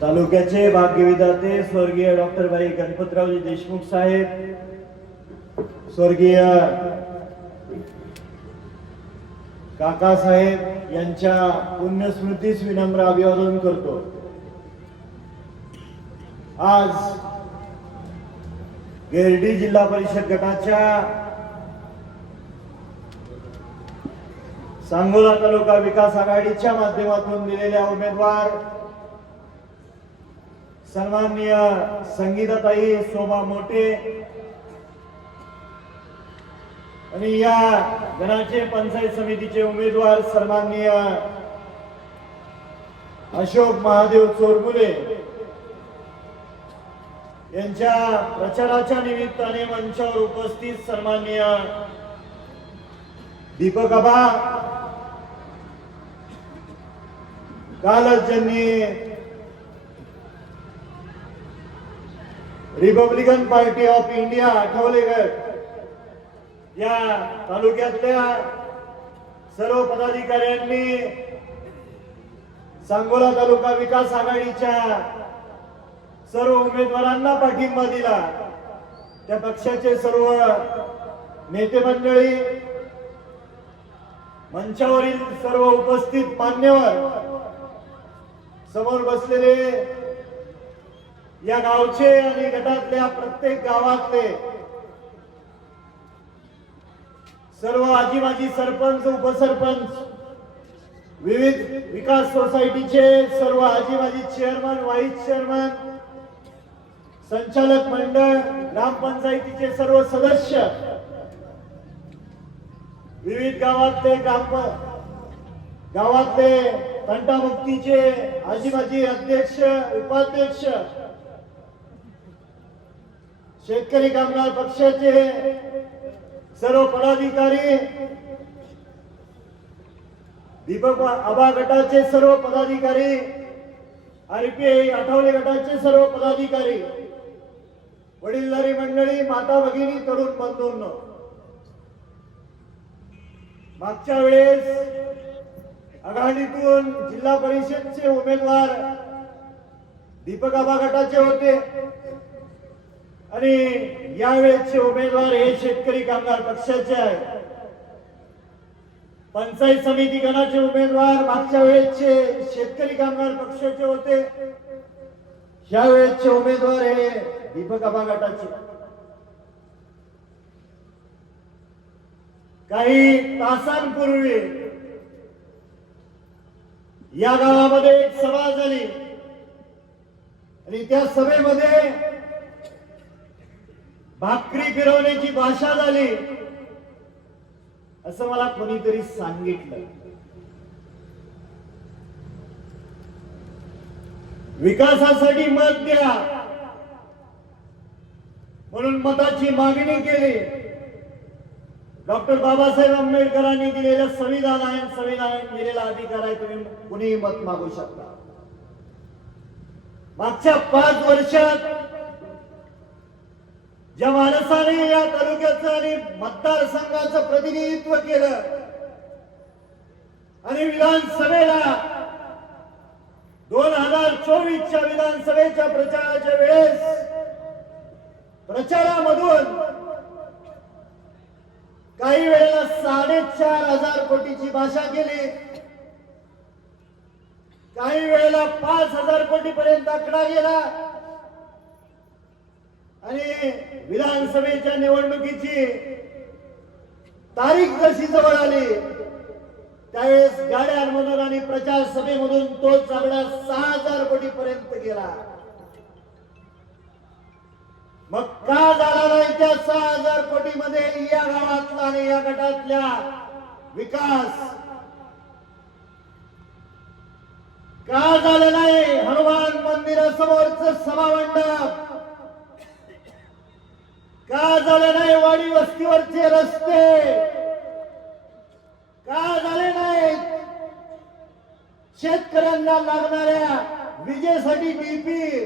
तालुक्याचे भाग्यविधाते स्वर्गीय डॉक्टर बाई गणपतरावजी देशमुख साहेब, स्वर्गीय काका साहेब यांच्या पुण्यस्मृतीस विनम्र अभिवादन करतो। आज गिरडी जिल्हा परिषद गटाच्या सांगोला तालुका विकास आघाडीच्या माध्यमातून दिलेल्या उमेदवार सन्माननीय संगीताताई शोभा मोटे आणि या गणाचे पंचायत समितीचे उमेदवार सन्माननीय अशोक महादेव चोरमुले यांच्या प्रचाराच्या निमित्ताने मंचावर उपस्थित सन्माननीय दीपक आबा, कालच ज्यांनी Republican party of India Athawale गट या तालुक्यातल्या सर्व पदाधिकाऱ्यांनी सांगोला तालुका विकास आघाडीच्या सर्व उमेदवारांना पाठिंबा दिला। त्या पक्षाचे सर्व नेते मंडळी, मंचावरील सर्व उपस्थित मान्यवर, समोर बसलेले या गावचे आणि गटातल्या प्रत्येक गावातले सर्व आजी माजी सरपंच, उपसरपंच, विविध विकास सोसायटीचे सर्व आजी माजी चेअरमन, व्हाईस चेअरमन, संचालक मंडळ, ग्रामपंचायतीचे सर्व सदस्य, विविध गावातले तंटामुक्तीचे आजी माजी अध्यक्ष, उपाध्यक्ष, शेतकरी कामगार पक्षाचे सर्व पदाधिकारी, दीपक आबा गटाचे सर्व पदाधिकारी, आरपीआय आठवले गटाचे सर्व पदाधिकारी, वडीलधारी मंडळी, माता भगिनी, तरुण बंधूंनो, मागच्या वेळेस आघाडीतून जिल्हा परिषदचे उमेदवार दीपक आबा गटाचे होते आणि यावेळेचे उमेदवार हे शेतकरी कामगार पक्षाचे आहे। पंचायत समिती गणाचे उमेदवार मागच्या वेळेचे शेतकरी कामगार पक्षाचे होते, यावेळेचे उमेदवार हे दीपक आबा गटाचे। काही तासांपूर्वी या गावामध्ये एक सभा झाली आणि त्या सभेमध्ये भाकरी फिरवण्याची भाषा झाली असं मला कोणीतरी सांगितलं। विकासासाठी मत द्या म्हणून मताची मागणी केली। डॉक्टर बाबासाहेब आंबेडकरांनी दिलेलं संविधान आहे, संविधानाने दिलेला अधिकार आहे, तुम्ही कुणीही मत मागू शकता। मागच्या 5 वर्षात ज्या माणसाने या तालुक्याचं आणि मतदारसंघाचं प्रतिनिधित्व केलं आणि विधानसभेला 2024च्या विधानसभेच्या प्रचाराच्या वेळेस प्रचारामधून काही वेळेला 4,500 कोटीची भाषा केली, काही वेळेला 5,000 कोटी पर्यंत आकडा गेला आणि विधानसभेच्या निवडणुकीची तारीख जशी जवळ आली त्यावेळेस गाड्यांमधून आणि प्रचार सभेमधून तोच आकडा 6,000 कोटी पर्यंत गेला। मग का झाला नाही त्या 6,000 कोटी मध्ये या गावातला आणि या गटातल्या विकास? का झालं नाही हनुमान मंदिरासमोरचं सभामंडप? का झाले नाही वाडी वस्तीवरचे रस्ते? का झाले नाही शेतकऱ्यांना लागणाऱ्या विजेसाठी डीपी?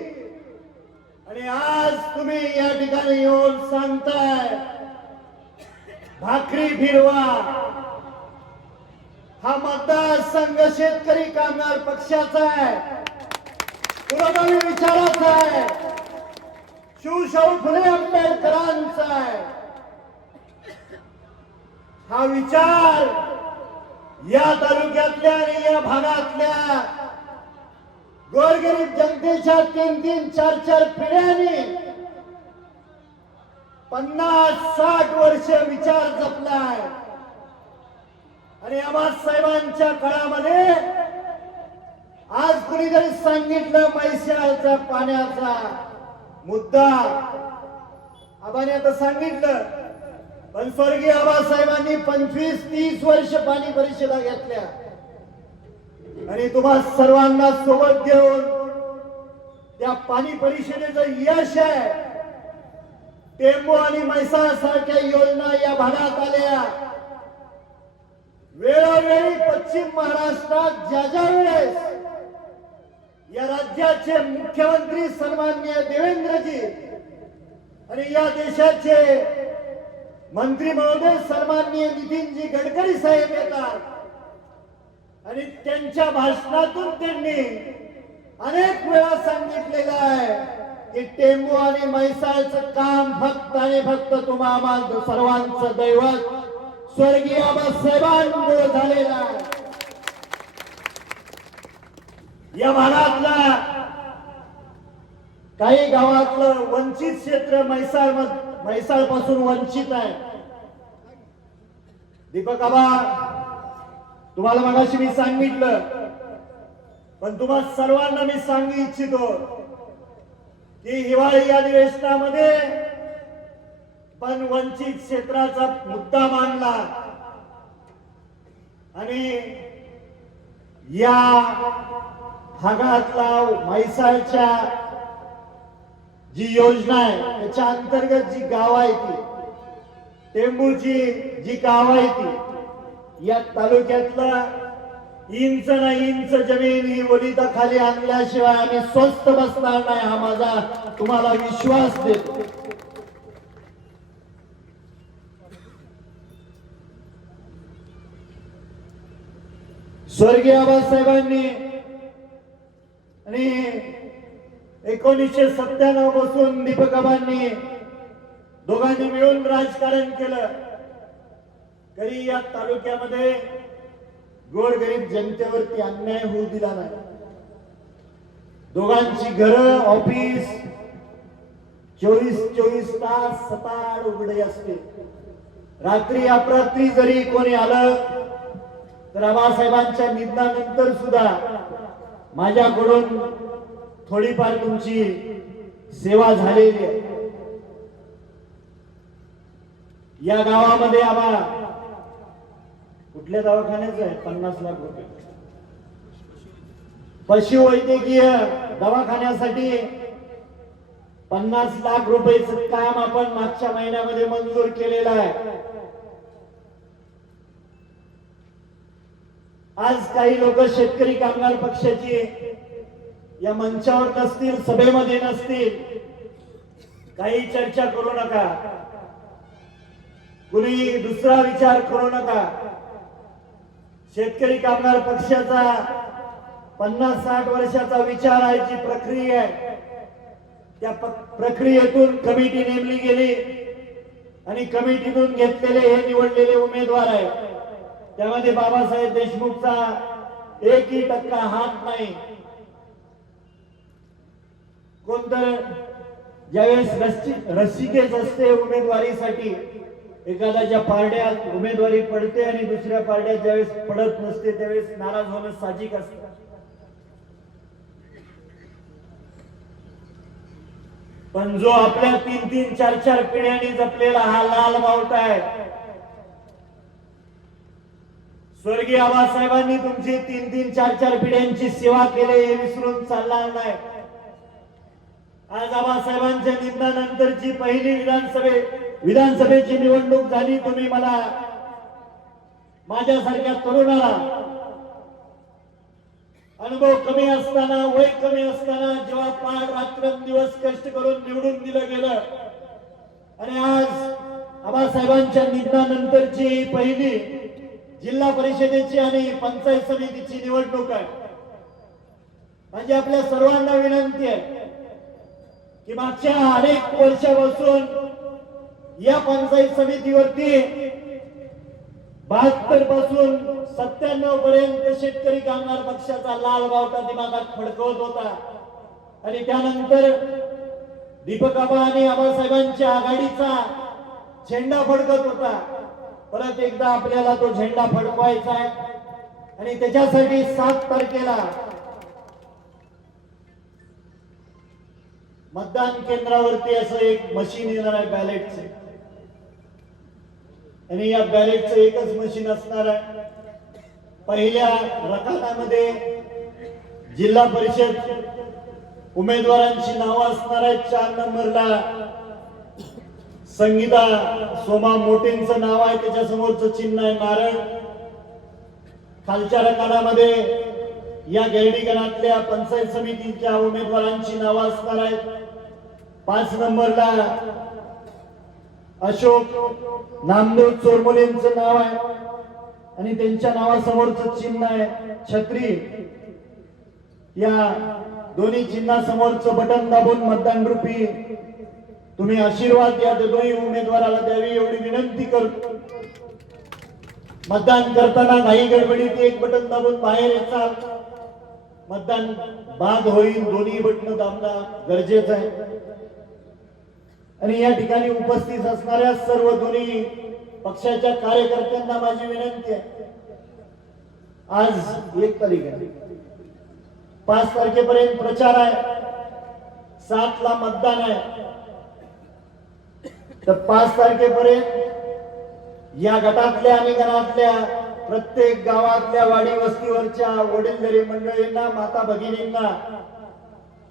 आणि आज तुम्ही या ठिकाणी येऊन सांगताय भाकरी फिरवा। हा मतदारसंघ शेतकरी कामगार पक्षाचा आहे। पुरोगामी विचाराचा आहे, शिवशाहू फुले आंबेडकरांचा आहे. हा विचार या तालुक्यातल्या आणि या भागातल्या गोरगरीब जनतेच्या 3-3, 4-4 पिढ्यांनी 50-60 वर्ष विचार जपलाय. आणि आबासाहेबांच्या काळामध्ये आज कुणीतरी सांगितलं म्हैसाळच्या पाण्याचा मुद्दा, आबाने आता सांगितलं, पण स्वर्गीय आबासाहेबांनी 25-30 वर्ष पाणी परिषदा घेतल्या आणि तुम्हा सर्वांना सोबत घेऊन त्या पाणी परिषदेचं यश आहे. टेंबू आणि म्हैसाळ सारख्या योजना या भागात आल्या. वेळोवेळी पश्चिम महाराष्ट्रात ज्या वेळेस या राज्याचे मुख्यमंत्री सन्माननीय देवेंद्रजी आणि या देशाचे मंत्री महोदय सन्माननीय नितीनजी गडकरी साहेब येतात आणि त्यांच्या भाषणातून त्यांनी अनेक वेळा सांगितलेलं आहे की टेंबू आणि म्हैसाळचं काम फक्त आणि फक्त तुम्हा सर्वांचं दैवत स्वर्गीय आबासाहेबांमुळे झालेलं आहे. या भागातला काही गावातलं वंचित क्षेत्र म्हैसाळ पासून वंचित आहे. दीपक आबा, तुम्हाला मगाशी मी सांगितलं, पण तुम्हा सर्वांना मी सांगू इच्छितो की हिवाळी अधिवेशनामध्ये पण वंचित क्षेत्राचा मुद्दा मांडला आणि या भागातला म्हैसाळच्या जी योजना आहे त्याच्या अंतर्गत जी गाव आहे ती टेंबूची जी गाव आहे ती या तालुक्यातला इंच ना इंच जमीन ही ओलिताखाली आणल्याशिवाय आम्ही स्वस्थ बसणार नाही, हा माझा तुम्हाला विश्वास देतो. स्वर्गीय आबासाहेबांनी आणि 1997 पासून दीपक आबांनी दोघांनी मिळून राजकारण केलं. तरी या तालुक्यामध्ये गोरगरीब जनतेवरती अन्याय होऊ दिला नाही. दोघांची घरं, ऑफिस 24 तास सताड उघडे असते. रात्री अपरात्री जरी कोणी आलं तर आबासाहेबांच्या निधनानंतर सुद्धा माझ्याकडून थोडीफार तुमची सेवा झालेली आहे. या गावामध्ये आम्हाला कुठल्या दवाखान्याचं आहे 50 लाख रुपये पशुवैद्यकीय दवाखान्यासाठी 50 लाख रुपयाचं काम आपण मागच्या महिन्यामध्ये मंजूर केलेलं आहे. आज काही लोक शेतकरी कामगार पक्षाची या मंचावर नसतील, सभेमध्ये नसतील, काही चर्चा करू नका, कुणी दुसरा विचार करू नका. शेतकरी कामगार पक्षाचा 50-60 वर्षाचा विचार आहे, जी प्रक्रिया आहे त्या प्रक्रियेतून कमिटी नेमली गेली आणि कमिटीतून घेतलेले हे निवडलेले उमेदवार आहे. त्यामध्ये बाबासाहेब देशमुखचा 1% हात नाही. कोणतं ज्यावेळेस रस्सीकेस असते उमेदवारीसाठी, एखाद्याच्या पारड्यात उमेदवारी पडते आणि दुसऱ्या पारड्यात ज्यावेळेस पडत नसते त्यावेळेस नाराज होणं साहजिक असतं. पण जो आपल्या 3-3, 4-4 पिढ्यांनी जपलेला हा लाल मावटा आहे, स्वर्गीय आबासाहेबांनी तुमची 3-3, 4-4 पिढ्यांची सेवा केली हे विसरून चालणार नाही. आज आबासाहेबांच्या निधनानंतरची पहिली विधानसभेची निवडणूक झाली. तुम्ही मला माझ्यासारख्या तरुणाला अनुभव कमी असताना, वय कमी असताना, जेव्हा पार रात्रंदिवस कष्ट करून निवडून दिलं गेलं आणि आज आबासाहेबांच्या निधनानंतरची पहिली जिल्हा परिषदेची आणि पंचायत समितीची निवडणूक आहे. म्हणजे आपल्या सर्वांना विनंती आहे की मागच्या अनेक वर्षापासून या पंचायत समितीवरती 72 पासून 97 पर्यंत शेतकरी कामगार पक्षाचा लाल बावटा दिमागात फडकवत होता आणि त्यानंतर दीपक आबा आणि आबासाहेबांच्या आघाडीचा झेंडा फडकत होता. परत एकदा आपल्याला तो झेंडा फडकवायचा आहे आणि त्याच्यासाठी 7 तारखेला मतदान केंद्रावरती असं एक मशीन येणार आहे बॅलेटचं. आणि या बॅलेटचं एकच मशीन असणार आहे. पहिल्या रकान्यामध्ये जिल्हा परिषद उमेदवारांची नावं असणार आहेत. 4 नंबरला संगीता सोमा मोटेंचं नाव आहे, त्याच्या समोरचं चिन्ह आहे नारळ. खालच्या रकान्यामध्ये या गिरणी गणातल्या पंचायत समितीच्या उमेदवारांची नावं असणार आहेत. 5 नंबरला अशोक नामदेव चोरमोलेंचं नाव आहे आणि त्यांच्या नावासमोरचं चिन्ह आहे छत्री. या दोन्ही चिन्हासमोरचं बटन दाबून मतदान रूपी तुम्ही आशीर्वाद या दोन्ही उमेदवाराला द्यावी एवढी विनंती करतो. मतदान करताना काही गडबडीत एक बटन दाबून बाहेर येतात. मतदान बाद होईल, दोन्ही बटन दाबणं गरजेचं आहे. आणि या ठिकाणी उपस्थित असणाऱ्या सर्व दोन्ही पक्षाच्या कार्यकर्त्यांना माझी विनंती आहे, आज 1 तारीख आहे, 5 तारखेपर्यंत प्रचार आहे, 7 ला मतदान आहे. तर 5 तारखेपर्यंत या गटातल्या आणि गणातल्या प्रत्येक गावातल्या वाडी वस्तीवरच्या वडीलधारी मंडळींना, माता भगिनींना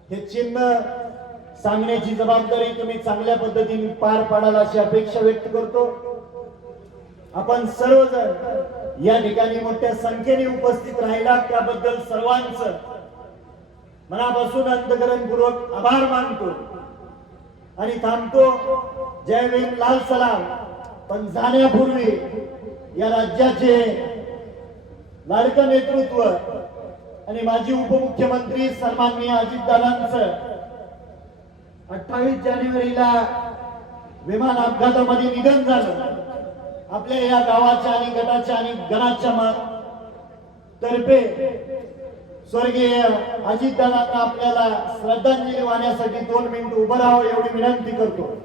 हे चिन्ह सांगण्याची जबाबदारी तुम्ही चांगल्या पद्धतीने पार पाडाल अशी अपेक्षा व्यक्त करतो. आपण सर्वजण या ठिकाणी मोठ्या संख्येने उपस्थित राहिला त्याबद्दल सर्वांचं मनापासून अंतःकरणपूर्वक आभार मानतो आणि थांबतो. जय भीम, लाल सलाम. पण जाण्यापूर्वी या राज्याचे लाडकं नेतृत्व आणि माजी उपमुख्यमंत्री सन्माननीय अजितदादांचं 28 जानेवारीला विमान अपघातामध्ये निधन झालं. आपल्या या गावाच्या आणि गटाच्या आणि गणाच्या तर्फे स्वर्गीय अजितदादांना आपल्याला श्रद्धांजली वाहण्यासाठी 2 मिनिट उभं राहावं एवढी विनंती करतो.